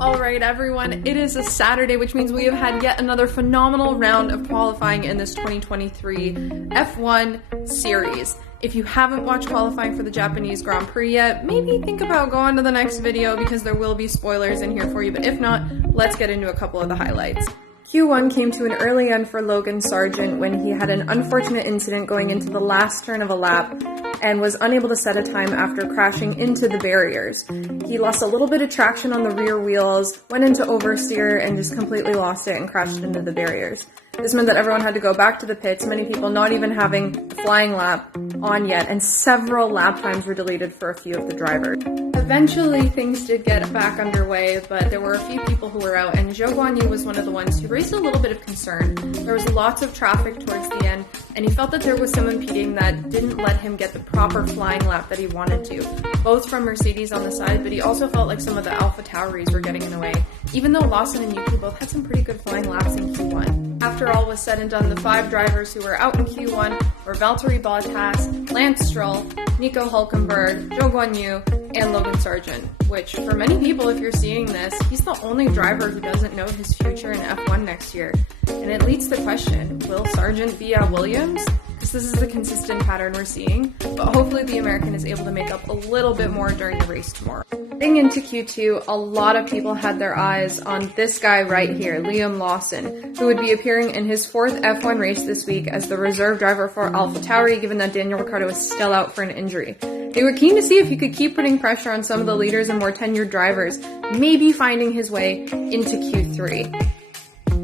Alright everyone, it is a Saturday, which means we have had yet another phenomenal round of qualifying in this 2023 F1 series. If you haven't watched qualifying for the Japanese Grand Prix yet, maybe think about going to the next video because there will be spoilers in here for you, but if not, let's get into a couple of the highlights. Q1 came to an early end for Logan Sargent when he had an unfortunate incident going into the last turn of a lap and was unable to set a time after crashing into the barriers. He lost a little bit of traction on the rear wheels, went into oversteer, and just completely lost it and crashed into the barriers. This meant that everyone had to go back to the pits, many people not even having a flying lap on yet, and several lap times were deleted for a few of the drivers. Eventually, things did get back underway, but there were a few people who were out, and Zhou Guanyu was one of the ones who raised a little bit of concern. There was lots of traffic towards the end, and he felt that there was some impeding that didn't let him get the proper flying lap that he wanted to, both from Mercedes on the side, but he also felt like some of the Alpha Tauris were getting in the way, even though Lawson and Yuki both had some pretty good flying laps in Q1. After all was said and done, the 5 drivers who were out in Q1 were Valtteri Bottas, Lance Stroll, Nico Hülkenberg, Zhou Guanyu, and Logan Sargent, which for many people, if you're seeing this, he's the only driver who doesn't know his future in F1 next year. And it leads to the question, will Sargent be at Williams? Because this is the consistent pattern we're seeing, but hopefully the American is able to make up a little bit more during the race tomorrow. Heading into Q2, a lot of people had their eyes on this guy right here, Liam Lawson, who would be appearing in his 4th F1 race this week as the reserve driver for Alpha Tauri, given that Daniel Ricciardo is still out for an injury. They were keen to see if he could keep putting pressure on some of the leaders and more tenured drivers, maybe finding his way into Q3.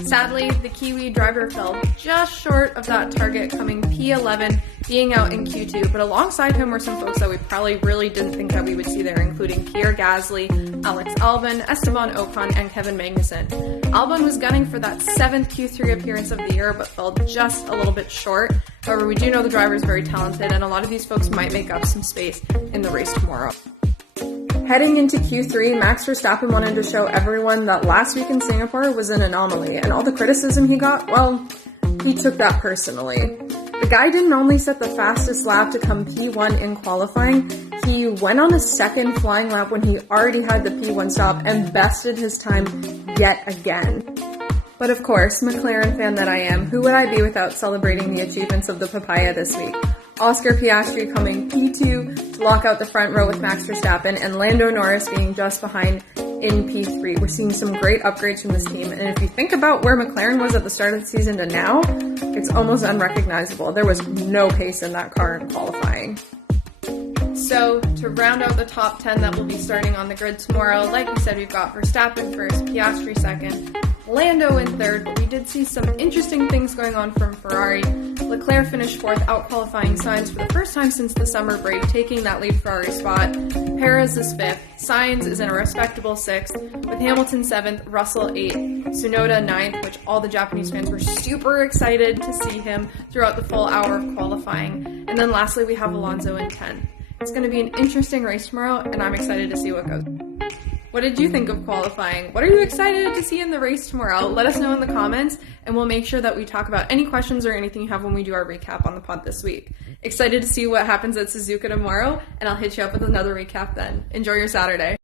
Sadly, the Kiwi driver fell just short of that target, coming P11, being out in Q2, but alongside him were some folks that we probably really didn't think that we would see there, including Pierre Gasly, Alex Albon, Esteban Ocon, and Kevin Magnussen. Albon was gunning for that 7th Q3 appearance of the year, but fell just a little bit short. However, we do know the driver is very talented, and a lot of these folks might make up some space in the race tomorrow. Heading into Q3, Max Verstappen wanted to show everyone that last week in Singapore was an anomaly, and all the criticism he got, well, he took that personally. The guy didn't only set the fastest lap to come P1 in qualifying, he went on a second flying lap when he already had the P1 stop and bested his time yet again. But of course, McLaren fan that I am, who would I be without celebrating the achievements of the papaya this week? Oscar Piastri coming P2 to lock out the front row with Max Verstappen, and Lando Norris being just behind in P3. We're seeing some great upgrades from this team, and if you think about where McLaren was at the start of the season to now, it's almost unrecognizable. There was no pace in that car in qualifying. So, to round out the top 10 that will be starting on the grid tomorrow, like we said, we've got Verstappen first, Piastri second, Lando in third, but we did see some interesting things going on from Ferrari. Leclerc finished 4th, out-qualifying Sainz for the first time since the summer break, taking that lead Ferrari spot. Perez is 5th, Sainz is in a respectable 6th, with Hamilton 7th, Russell 8th, Tsunoda 9th, which all the Japanese fans were super excited to see him throughout the full hour of qualifying. And then lastly, we have Alonso in 10th. It's going to be an interesting race tomorrow, and I'm excited to see what goes. What did you think of qualifying? What are you excited to see in the race tomorrow? Let us know in the comments, and we'll make sure that we talk about any questions or anything you have when we do our recap on the pod this week. Excited to see what happens at Suzuka tomorrow, and I'll hit you up with another recap then. Enjoy your Saturday.